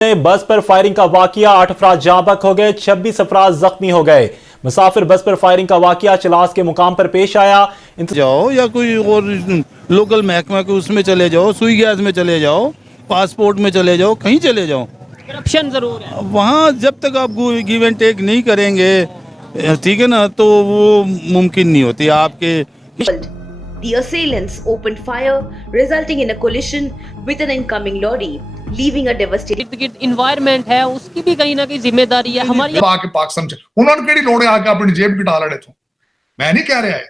बस पर फायरिंग का वाकया, 8 अफराद जाँ बहक हो गए, 26 अफराद जख्मी हो गए। मुसाफिर बस पर फायरिंग का वाकया चलास के मुकाम पर पेश आया। जाओ या कोई और लोकल महकमा के उसमें चले जाओ, सुई गैस में चले जाओ, पासपोर्ट में चले जाओ, कहीं चले जाओ, करप्शन जरूर है वहाँ जब तक आप गिव एंड टेक नहीं करेंगे, ठीक है ना, तो वो मुमकिन नहीं होती आपके। The assailants opened fire, resulting in a collision with an incoming lorry, leaving a devastating environment है, उसकी भी कहीं ना कहीं जिम्मेदारी है हमारी। आके पाक समझ उन्होंने केड़ी लोड़ है आके अपनी जेब कटा लड़े तो मैं नहीं कह रहा है,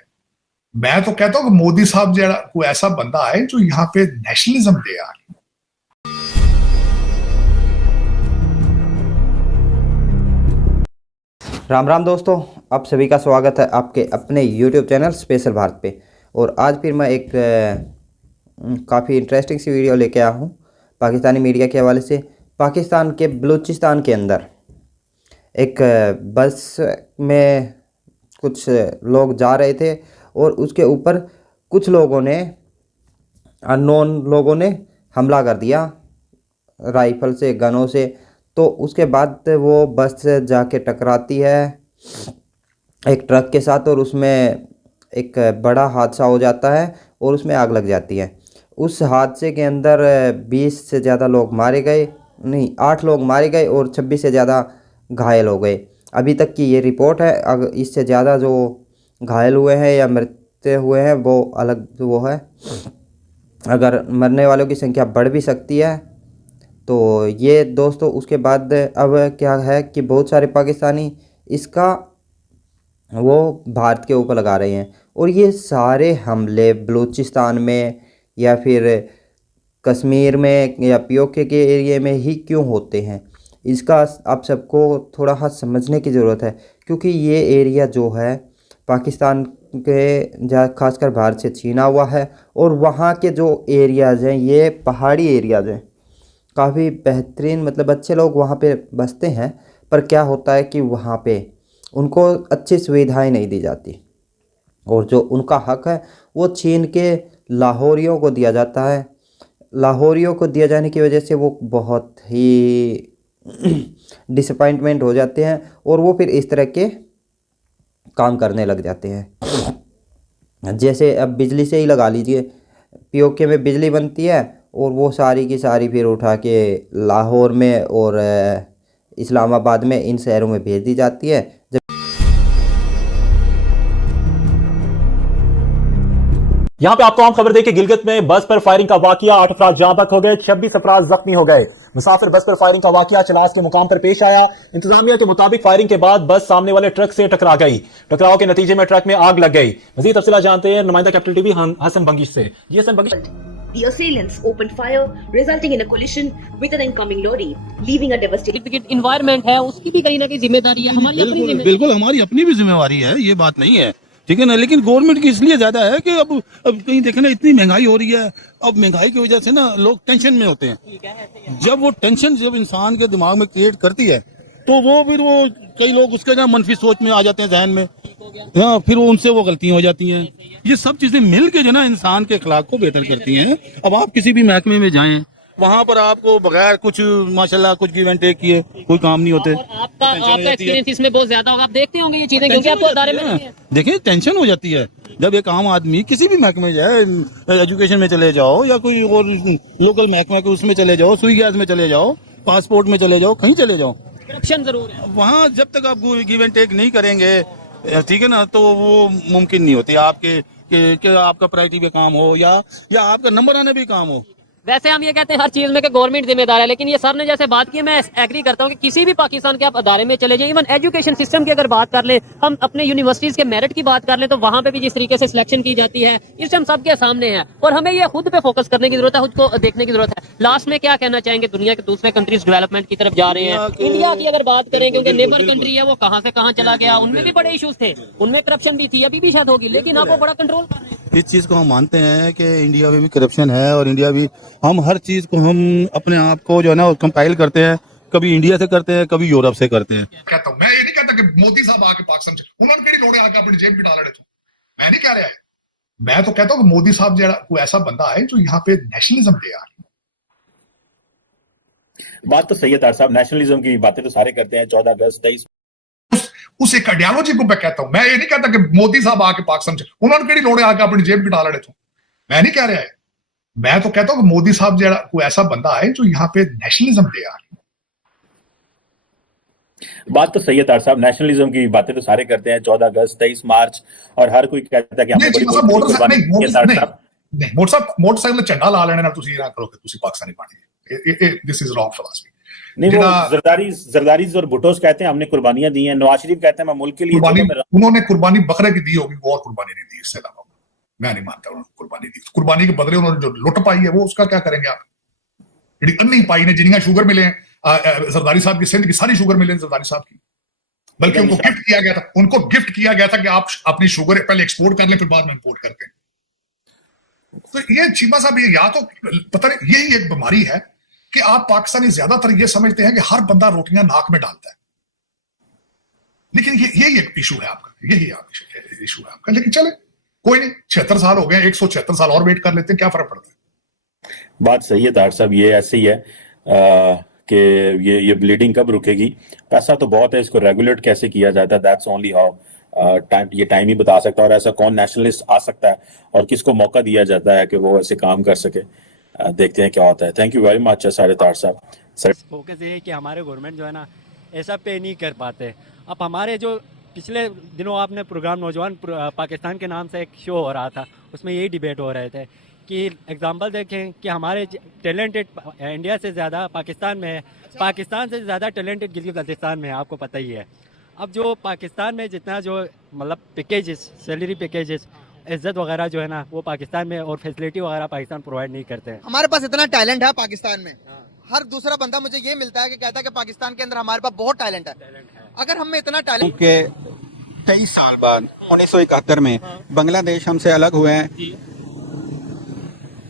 मैं तो कहता हूँ कि मोदी साहब जो कोई ऐसा बंदा है जो यहाँ पे नेशनलिज्म दे आ। राम राम दोस्तों, आप सभी का स्वागत है आपके अपने YouTube चैनल स्पेशल भारत पे। और आज फिर मैं एक काफ़ी इंटरेस्टिंग सी वीडियो लेके आया हूँ पाकिस्तानी मीडिया के हवाले से। पाकिस्तान के बलूचिस्तान के अंदर एक बस में कुछ लोग जा रहे थे और उसके ऊपर कुछ लोगों ने, अननोन लोगों ने हमला कर दिया राइफल से, गनों से। तो उसके बाद वो बस जाके टकराती है एक ट्रक के साथ और उसमें एक बड़ा हादसा हो जाता है और उसमें आग लग जाती है। उस हादसे के अंदर 20 से ज़्यादा लोग मारे गए, नहीं 8 लोग मारे गए और 26 से ज़्यादा घायल हो गए। अभी तक की ये रिपोर्ट है। अगर इससे ज़्यादा जो घायल हुए हैं या मरते हुए हैं वो अलग वो है, अगर मरने वालों की संख्या बढ़ भी सकती है। तो ये दोस्तों उसके बाद अब क्या है कि बहुत सारे पाकिस्तानी इसका वो भारत के ऊपर लगा रहे हैं। और ये सारे हमले बलूचिस्तान में या फिर कश्मीर में या पीओके के एरिया में ही क्यों होते हैं, इसका आप सबको थोड़ा सा समझने की ज़रूरत है। क्योंकि ये एरिया जो है पाकिस्तान के खासकर भारत से छीना हुआ है और वहाँ के जो एरियाज़ हैं ये पहाड़ी एरियाज़ हैं, काफ़ी बेहतरीन, मतलब अच्छे लोग वहाँ पे बसते हैं। पर क्या होता है कि वहाँ पे उनको अच्छी सुविधाएं नहीं दी जाती और जो उनका हक है वो छीन के लाहौरियों को दिया जाता है। लाहौरियों को दिया जाने की वजह से वो बहुत ही डिसअपॉइंटमेंट हो जाते हैं और वो फिर इस तरह के काम करने लग जाते हैं। जैसे अब बिजली से ही लगा लीजिए, पीओके में बिजली बनती है और वो सारी की सारी फिर उठा के लाहौर में और इस्लामाबाद में, इन शहरों में भेज दी जाती है। यहां पे आपको आम खबर देखिए, गिलगित में बस पर फायरिंग का वाकया, 8 अफराद जाँ बहक हो गए, 26 अफराद जख्मी हो गए। मुसाफिर बस पर फायरिंग का वाकया चलास के मुकाम पर पेश आया। इंतजामिया के मुताबिक फायरिंग के बाद बस सामने वाले ट्रक से टकरा गई। टकराव के नतीजे में ट्रक में आग लग गई। मजीद तफसीलात जानते हैं नुमाइंदा कैपिटल टीवी हसन बंगिश से। जी Hasan बंगिश। The assailants opened fire, resulting in a collision with an incoming lorry, leaving a devastating environment है, उसकी भी कहीं ना कहीं जिम्मेदारी है हमारी अपनी जिम्मेदारी। बिल्कुल हमारी अपनी भी जिम्मेवारी है, ये बात नहीं है, ठीक है ना। लेकिन गवर्नमेंट की इसलिए ज्यादा है कि अब कहीं देखे ना, इतनी महंगाई हो रही है। अब महंगाई की वजह से ना लोग टेंशन में होते हैं। जब वो टेंशन जब इंसान के दिमाग में क्रिएट करती है तो वो फिर वो कई लोग उसके ना मनफी सोच में आ जाते हैं जहन में, हाँ, फिर वो उनसे वो गलतियां हो जाती हैं। ये सब चीजें मिल के जो ना इंसान के अखलाक को बेहतर करती हैं। अब आप किसी भी महकमे में जाएं, वहाँ पर आपको बगैर कुछ माशाल्लाह कुछ गिव एंड टेक किए कोई काम नहीं होते। आपका एक्सपीरियंस इसमें बहुत ज्यादा होगा, आप देखते होंगे ये चीजें क्योंकि आपको अदारे में देखिए टेंशन हो जाती है। जब एक आम आदमी किसी भी महकमे जाए, एजुकेशन में चले जाओ या कोई और लोकल महकमा के उसमें चले जाओ, सुई गैस में चले जाओ, पासपोर्ट में चले जाओ, कहीं चले जाओ, करप्शन जरूर है वहाँ जब तक आप गिव एंड टेक नहीं करेंगे, ठीक है ना, तो वो मुमकिन नहीं होती आपके कि आपका प्रायोरिटी पे काम हो या आपका नंबर आने भी काम हो। वैसे हम ये कहते हैं हर चीज में कि गवर्नमेंट जिम्मेदार है, लेकिन ये सर ने जैसे बात की, मैं एग्री करता हूँ कि किसी भी पाकिस्तान के आप अदारे में चले जाए, इवन एजुकेशन सिस्टम की अगर बात कर ले, हम अपने यूनिवर्सिटीज के मेरिट की बात कर ले, तो वहाँ पे भी जिस तरीके से सिलेक्शन की जाती है इस टाइम सबके सामने है और हमें ये खुद पे फोकस करने की जरूरत है, खुद को देखने की जरूरत है। लास्ट में क्या कहना चाहेंगे, दुनिया के दूसरे कंट्रीज डेवलपमेंट की तरफ जा रहे हैं, इंडिया की अगर बात करें क्योंकि नेबर कंट्री है, वो कहाँ से कहाँ चला गया, उनमें भी बड़े इश्यूज थे, उनमें करप्शन भी थी, अभी भी शायद होगी, लेकिन आप वो बड़ा कंट्रोल कर रहे हैं। इस चीज को हम मानते हैं कि इंडिया में भी करप्शन है और इंडिया भी, हम हर चीज को हम अपने आप को जो है ना कंपाइल करते हैं, कभी इंडिया से करते हैं, कभी यूरोप से करते हैं। कहता हूं, मैं ये नहीं कहता कि मोदी साहब आके पाक समझ उन्होंने केड़ी लोड़ है आके अपनी जेब कटा लड़े तो मैं नहीं कह रहा है, मैं तो कहता हूं कि मोदी साहब जो कोई ऐसा बंदा है जो यहाँ पे नेशनलिज्म दे आ। बात तो सही है तार साहब, नेशनलिज्म की बातें तो सारे करते हैं। 14 अगस्त 23 उस एक आइडियोलॉजी को मैं कहता हूं। मैं ये नहीं कहता कि मोदी साहब आके पाकिस्तान उन्होंने केड़ी लोड़ आके अपनी जेब कटा लड़े थे, मैं नहीं कह रहा है। मैं तो कहता हूं कि मोदी साहब जो कोई ऐसा बंदा है जो यहाँ पे नेशनलिज्म दे आ। बात तो सही है तार साहब, नेशनलिज्म की बातें तो सारे करते हैं। 14 अगस्त 23 मार्च और हर कोई कहता है कि हमने बड़ी मोटरसाइकिल झंडा ला लेने तुसी ना करो कि तुसी पाकिस्तानी बने। This is wrong philosophy. नहीं, वो जरदारीज और भुट्टोस कहते हैं हमने कुर्बानियां दी हैं। नवाज शरीफ कहते हैं मैं मुल्क के लिए उन्होंने कुर्बानी बकरे की दी होगी, वो और कुर्बानी नहीं दी। इससे अलावा मैं नहीं मानता उन्होंने कुर्बानी दी। कुर्बानी के बदले उन्होंने जो लुट पाई है वो उसका क्या करेंगे आप? जी अन्नी पाई ने जिन्हें शुगर मिले जरदारी साहब की, सिंध की सारी शुगर मिले जरदारी साहब की, बल्कि उनको गिफ्ट किया गया था। उनको गिफ्ट किया गया था कि आप अपनी शुगर पहले एक्सपोर्ट कर लें फिर बाद में इंपोर्ट करते हैं। तो ये चीमा साहब, ये या तो पता नहीं यही एक बीमारी है कि आप पाकिस्तानी ज्यादातर ये समझते हैं कि हर बंदा रोटियां नाक में डालता है, लेकिन यही एक इशू है आपका, यही इशू है आपका। लेकिन चले कोई नहीं, 76 साल हो गए, 176 साल और वेट कर लेते हैं, क्या फर्क पड़ता है। बात सही है तार साहब, ये ऐसे ही है कि ये ब्लीडिंग कब रुकेगी। पैसा तो बहुत है, इसको रेगुलेट कैसे किया जाता है, दैट्स ओनली हाउ ये टाइम ही बता सकता है। और ऐसा कौन नेशनलिस्ट आ सकता है और किसको मौका दिया जाता है कि वो ऐसे काम कर सके। देखते हैं क्या होता है। थैंक यू वेरी मच सारे तार साहब। सर फोकस ये है कि हमारे गवर्नमेंट जो है ना ऐसा पे नहीं कर पाते। अब हमारे जो पिछले दिनों आपने प्रोग्राम नौजवान पाकिस्तान के नाम से एक शो हो रहा था, उसमें यही डिबेट हो रहे थे कि एग्जांपल देखें कि हमारे टैलेंटेड इंडिया से ज़्यादा पाकिस्तान में है, पाकिस्तान से ज़्यादा टैलेंटेड गिलगित बल्तिस्तान में है, आपको पता ही है। अब जो पाकिस्तान में जितना जो मतलब पैकेजेस, सैलरी पैकेजेस, इज्जत वगैरह जो है ना वो पाकिस्तान में और फैसिलिटी वगैरह पाकिस्तान प्रोवाइड नहीं करते हैं। हमारे पास इतना टैलेंट है पाकिस्तान में, हर दूसरा बंदा मुझे ये मिलता है कि कहता है कि पाकिस्तान के अंदर हमारे पास बहुत टैलेंट है। अगर हम में इतना टैलेंट के 23 साल बाद 1971 में बांग्लादेश हमसे अलग हुए हैं,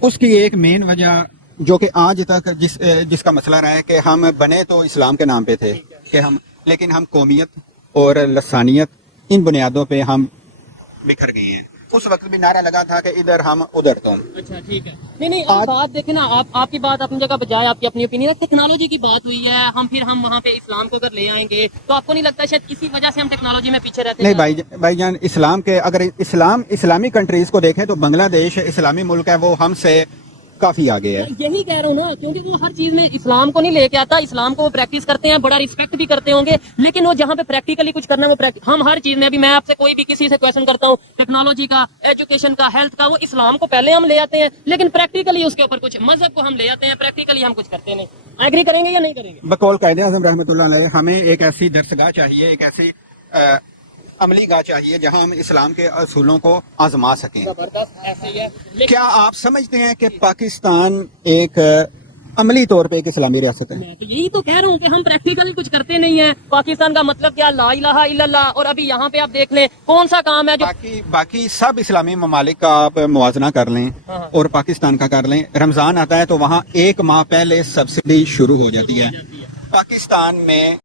उसकी एक मेन वजह जो कि आज तक जिसका मसला रहा है कि हम बने तो इस्लाम के नाम पे थे कि हम, लेकिन हम कौमियत और लसानियत इन बुनियादों पे हम बिखर गए हैं। उस वक्त भी नारा लगा था कि इधर हम उधर तुम। अच्छा ठीक है, नहीं आप बात देखें ना, आपकी बात अपनी जगह बजाय आपकी अपनी ओपिनियन। टेक्नोलॉजी की बात हुई है, हम वहाँ पे इस्लाम को अगर ले आएंगे तो आपको नहीं लगता शायद किसी वजह से हम टेक्नोलॉजी में पीछे रहते हैं? नहीं भाईजान, इस्लाम के अगर इस्लामी कंट्रीज को देखें तो बांग्लादेश इस्लामी मुल्क है, वो हमसे काफी आगे है। यही कह रहा हूँ ना, क्योंकि वो हर चीज में इस्लाम को नहीं लेके आता। इस्लाम को वो प्रैक्टिस करते हैं, बड़ा रिस्पेक्ट भी करते होंगे, लेकिन वो जहाँ पे प्रैक्टिकली कुछ करना है वो हम हर चीज में, अभी मैं आपसे कोई भी किसी से क्वेश्चन करता हूँ टेक्नोलॉजी का, एजुकेशन का, हेल्थ का, वो इस्लाम को पहले हम ले आते हैं, लेकिन प्रैक्टिकली उसके ऊपर कुछ मजहब को हम ले आते हैं, प्रैक्टिकली हम कुछ करते नहीं। एग्री करेंगे या नहीं करेंगे? बकौल कायदे आज़म रहमतुल्लाह अलैह हमें एक ऐसी दरसगाह चाहिए, एक ऐसी अमली गाह चाहिए जहां हम इस्लाम के असूलों को आजमा सकें। क्या आप समझते हैं कि पाकिस्तान एक अमली तौर पे एक इस्लामी रियासत है? तो यही तो कह रहा हूँ कि हम प्रैक्टिकली कुछ करते नहीं है। पाकिस्तान का मतलब क्या, ला इलाहा इल्लल्लाह। और अभी यहाँ पे आप देख लें कौन सा काम है जो बाकी सब इस्लामी ममालिक का आप मुवाजना कर लें और पाकिस्तान का कर लें। रमजान आता है तो वहाँ 1 माह पहले सब्सिडी शुरू हो जाती है। पाकिस्तान में